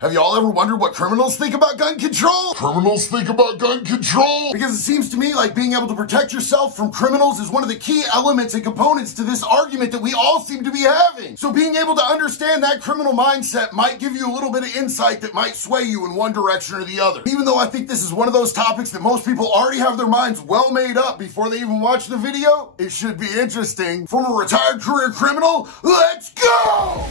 Have y'all ever wondered what criminals think about gun control? Criminals think about gun control? Because it seems to me like being able to protect yourself from criminals is one of the key elements and components to this argument that we all seem to be having. So being able to understand that criminal mindset might give you a little bit of insight that might sway you in one direction or the other. Even though I think this is one of those topics that most people already have their minds well made up before they even watch the video, it should be interesting. From a retired career criminal, let's go!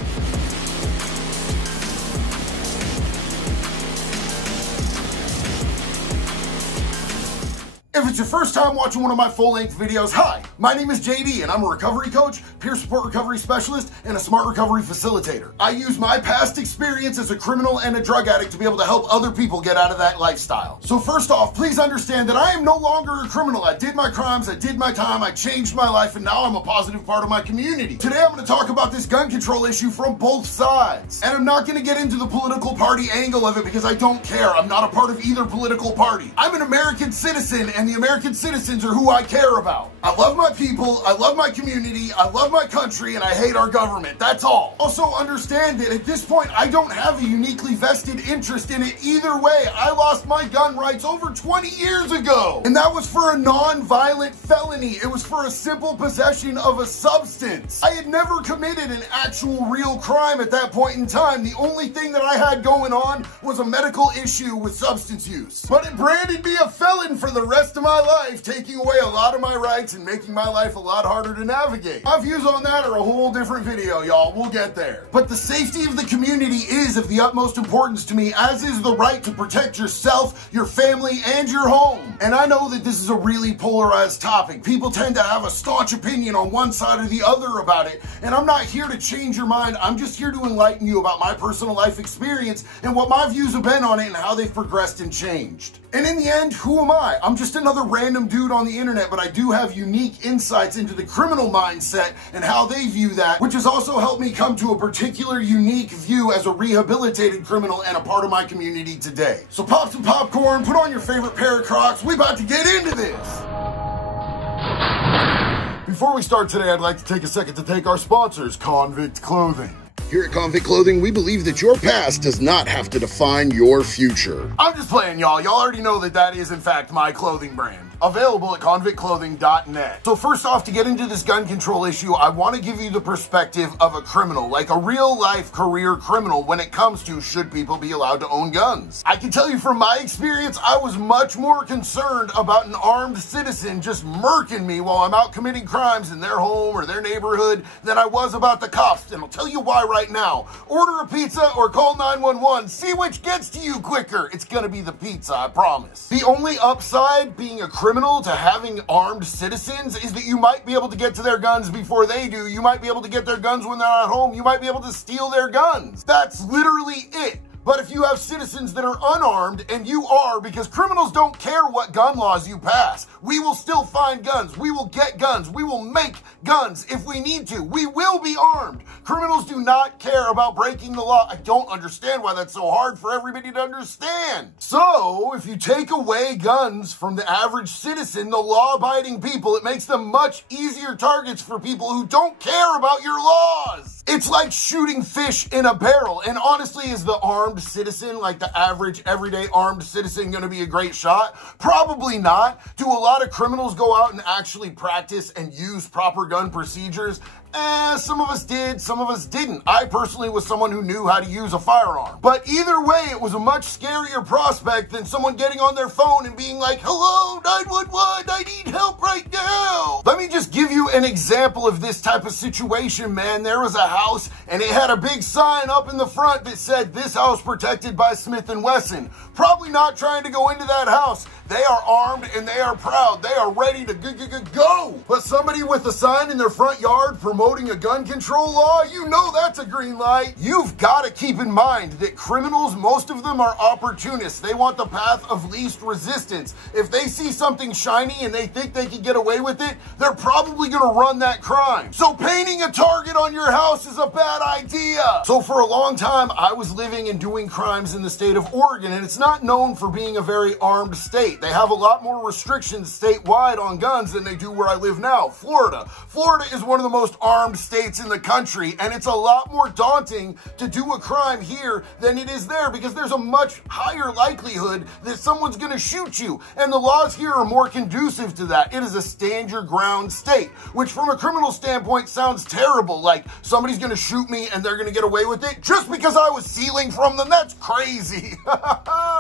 If it's your first time watching one of my full-length videos, hi, my name is JD and I'm a recovery coach, peer support recovery specialist, and a smart recovery facilitator. I use my past experience as a criminal and a drug addict to be able to help other people get out of that lifestyle. So first off, please understand that I am no longer a criminal. I did my crimes, I did my time, I changed my life, and now I'm a positive part of my community. Today I'm going to talk about this gun control issue from both sides. And I'm not going to get into the political party angle of it because I don't care. I'm not a part of either political party. I'm an American citizen, and the American citizens are who I care about. I love my people, I love my community, I love my country, and I hate our government. That's all. Also understand that at this point, I don't have a uniquely vested interest in it either way. I lost my gun rights over 20 years ago. And that was for a non-violent felony. It was for a simple possession of a substance. I had never committed an actual real crime at that point in time. The only thing that I had going on was a medical issue with substance use. But it branded me a felon for the rest of my life, taking away a lot of my rights and making my life a lot harder to navigate. My views on that are a whole different video, y'all. We'll get there. But the safety of the community is of the utmost importance to me, as is the right to protect yourself, your family, and your home. And I know that this is a really polarized topic. People tend to have a staunch opinion on one side or the other about it, and I'm not here to change your mind. I'm just here to enlighten you about my personal life experience and what my views have been on it and how they've progressed and changed. And in the end, who am I? I'm just another random dude on the internet, but I do have unique insights into the criminal mindset and how they view that, which has also helped me come to a particular unique view as a rehabilitated criminal and a part of my community today. So pop some popcorn, put on your favorite pair of Crocs, we about to get into this. Before we start today, I'd like to take a second to thank our sponsors, Convict Clothing. Here at Convict Clothing, we believe that your past does not have to define your future. I'm just playing, y'all. Y'all already know that that is, in fact, my clothing brand. Available at convictclothing.net. So first off, to get into this gun control issue, I want to give you the perspective of a criminal, like a real-life career criminal when it comes to should people be allowed to own guns. I can tell you from my experience, I was much more concerned about an armed citizen just murking me while I'm out committing crimes in their home or their neighborhood than I was about the cops. And I'll tell you why right now. Order a pizza or call 911. See which gets to you quicker. It's gonna be the pizza, I promise. The only upside being a criminal to having armed citizens is that you might be able to get to their guns before they do. You might be able to get their guns when they're not home. You might be able to steal their guns. That's literally it. But if you have citizens that are unarmed, and you are, because criminals don't care what gun laws you pass, we will still find guns, we will get guns, we will make guns if we need to. We will be armed. Criminals do not care about breaking the law. I don't understand why that's so hard for everybody to understand. So, if you take away guns from the average citizen, the law-abiding people, it makes them much easier targets for people who don't care about your laws. It's like shooting fish in a barrel, and honestly, is the armed citizen, like the average everyday armed citizen, going to be a great shot? Probably not. Do a lot of criminals go out and actually practice and use proper gun procedures? Some of us did, some of us didn't. I personally was someone who knew how to use a firearm. But either way, it was a much scarier prospect than someone getting on their phone and being like, hello, 911, I need help right now. Let me just give you an example of this type of situation, man. There was a house and it had a big sign up in the front that said, this house protected by Smith & Wesson. Probably not trying to go into that house. They are armed and they are proud. They are ready to go. But somebody with a sign in their front yard promoting a gun control law, you know that's a green light. You've got to keep in mind that criminals, most of them are opportunists. They want the path of least resistance. If they see something shiny and they think they can get away with it, they're probably going to run that crime. So painting a target on your house is a bad idea. So for a long time, I was living and doing crimes in the state of Oregon, and it's not known for being a very armed state. They have a lot more restrictions statewide on guns than they do where I live now, Florida. Florida is one of the most armed states in the country, and it's a lot more daunting to do a crime here than it is there, because there's a much higher likelihood that someone's going to shoot you, and the laws here are more conducive to that. It is a stand your ground state, which from a criminal standpoint sounds terrible, like somebody's going to shoot me and they're going to get away with it just because I was stealing from them. That's crazy.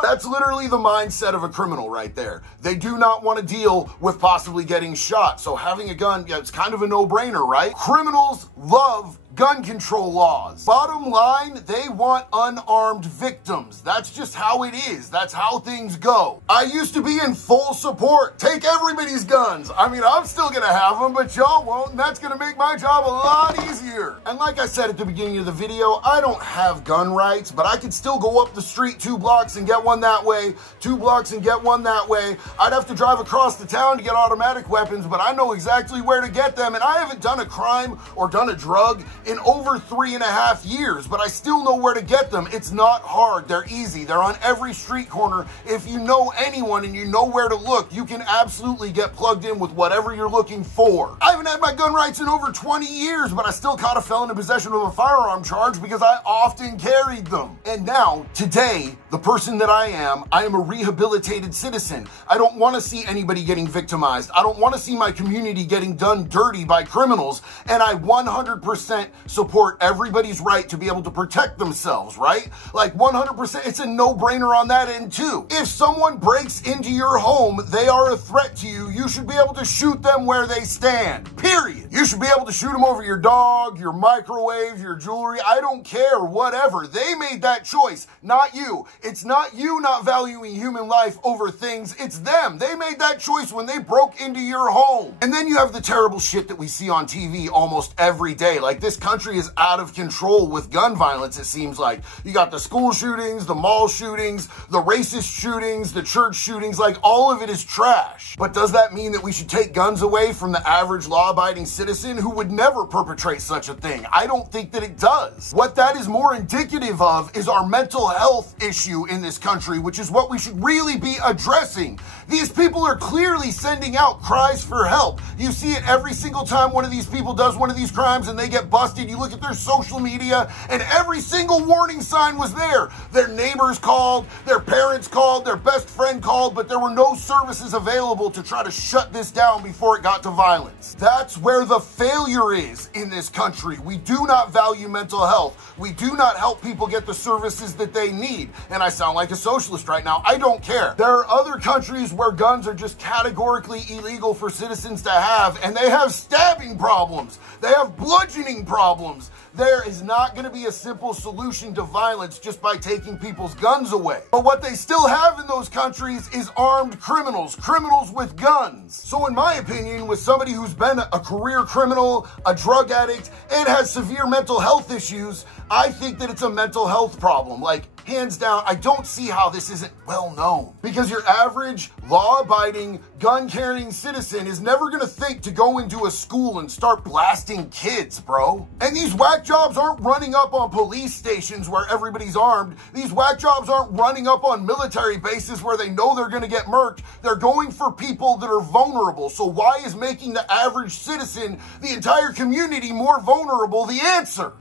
That's literally the mindset of a criminal right there. They do not want to deal with possibly getting shot, so having a gun, yeah, it's kind of a no-brainer, right? Criminals love gun control laws. Bottom line, they want unarmed victims. That's just how it is. That's how things go. I used to be in full support. Take everybody's guns. I mean, I'm still gonna have them, but y'all won't, and that's gonna make my job a lot easier. And like I said at the beginning of the video, I don't have gun rights, but I could still go up the street 2 blocks and get one that way, 2 blocks and get one that way. I'd have to drive across the town to get automatic weapons, but I know exactly where to get them, and I haven't done a crime or done a drug in over 3.5 years, but I still know where to get them. It's not hard. They're easy. They're on every street corner. If you know anyone and you know where to look, you can absolutely get plugged in with whatever you're looking for. I haven't had my gun rights in over 20 years, but I still caught a felon in possession of a firearm charge because I often carried them. And now, today, the person that I am a rehabilitated citizen. I don't want to see anybody getting victimized. I don't want to see my community getting done dirty by criminals, and I 100% support everybody's right to be able to protect themselves, right? Like 100%, it's a no-brainer on that end too. If someone breaks into your home, they are a threat to you. You should be able to shoot them where they stand, period. You should be able to shoot them over your dog, your microwave, your jewelry. I don't care, whatever. They made that choice, not you. It's not you not valuing human life over things. It's them. They made that choice when they broke into your home. And then you have the terrible shit that we see on TV almost every day. Like, this country is out of control with gun violence, it seems like. You got the school shootings, the mall shootings, the racist shootings, the church shootings, like all of it is trash. But does that mean that we should take guns away from the average law-abiding citizen who would never perpetrate such a thing? I don't think that it does. What that is more indicative of is our mental health issue in this country, which is what we should really be addressing. These people are clearly sending out cries for help. You see it every single time one of these people does one of these crimes and they get busted. You look at their social media and every single warning sign was there. Their neighbors called, their parents called, their best friend called, but there were no services available to try to shut this down before it got to violence. That's where the failure is in this country. We do not value mental health. We do not help people get the services that they need. And I sound like a socialist right now. I don't care. There are other countries where guns are just categorically illegal for citizens to have, and they have stabbing problems. They have bludgeoning problems. There is not going to be a simple solution to violence just by taking people's guns away. But what they still have in those countries is armed criminals, criminals with guns. So in my opinion, with somebody who's been a career criminal, a drug addict, and has severe mental health issues, I think that it's a mental health problem. Like, hands down, I don't see how this isn't well known. Because your average, law-abiding, gun-carrying citizen is never gonna think to go into a school and start blasting kids, bro. And these whack jobs aren't running up on police stations where everybody's armed. These whack jobs aren't running up on military bases where they know they're gonna get murked. They're going for people that are vulnerable. So why is making the average citizen, the entire community, more vulnerable the answer?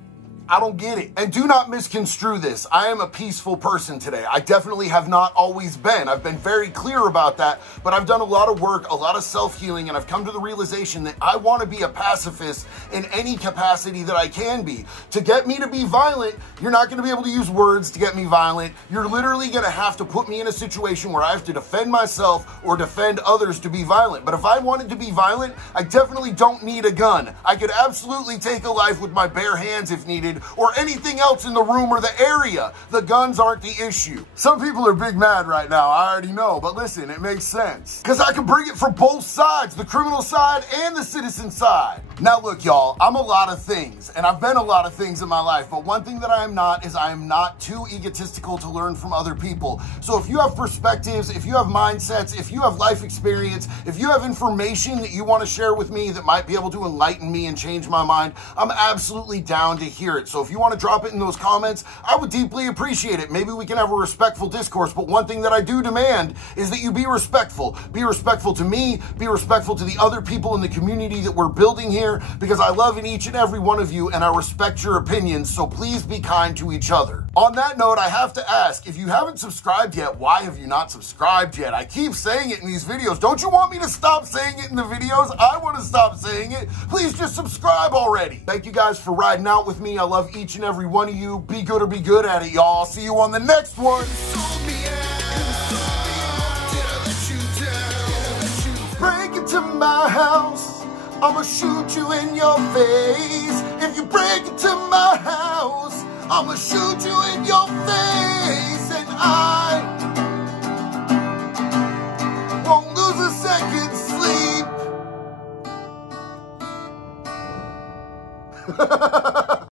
I don't get it. And do not misconstrue this. I am a peaceful person today. I definitely have not always been. I've been very clear about that, but I've done a lot of work, a lot of self-healing, and I've come to the realization that I want to be a pacifist in any capacity that I can be. To get me to be violent, you're not going to be able to use words to get me violent. You're literally going to have to put me in a situation where I have to defend myself or defend others to be violent. But if I wanted to be violent, I definitely don't need a gun. I could absolutely take a life with my bare hands if needed, or anything else in the room or the area. The guns aren't the issue. Some people are big mad right now, I already know, but listen, it makes sense. Because I can bring it from both sides, the criminal side and the citizen side. Now look, y'all, I'm a lot of things, and I've been a lot of things in my life, but one thing that I am not is I am not too egotistical to learn from other people. So if you have perspectives, if you have mindsets, if you have life experience, if you have information that you want to share with me that might be able to enlighten me and change my mind, I'm absolutely down to hear it. So if you want to drop it in those comments, I would deeply appreciate it. Maybe we can have a respectful discourse, but one thing that I do demand is that you be respectful. Be respectful to me, be respectful to the other people in the community that we're building here, here because I love each and every one of you and I respect your opinions, so please be kind to each other. On that note, I have to ask, if you haven't subscribed yet, why have you not subscribed yet? I keep saying it in these videos. Don't you want me to stop saying it in the videos? I want to stop saying it. Please just subscribe already. Thank you guys for riding out with me. I love each and every one of you. Be good or be good at it, y'all. I'll see you on the next one. Break into my house, I'ma shoot you in your face. If you break into my house, I'ma shoot you in your face. And I won't lose a second's sleep.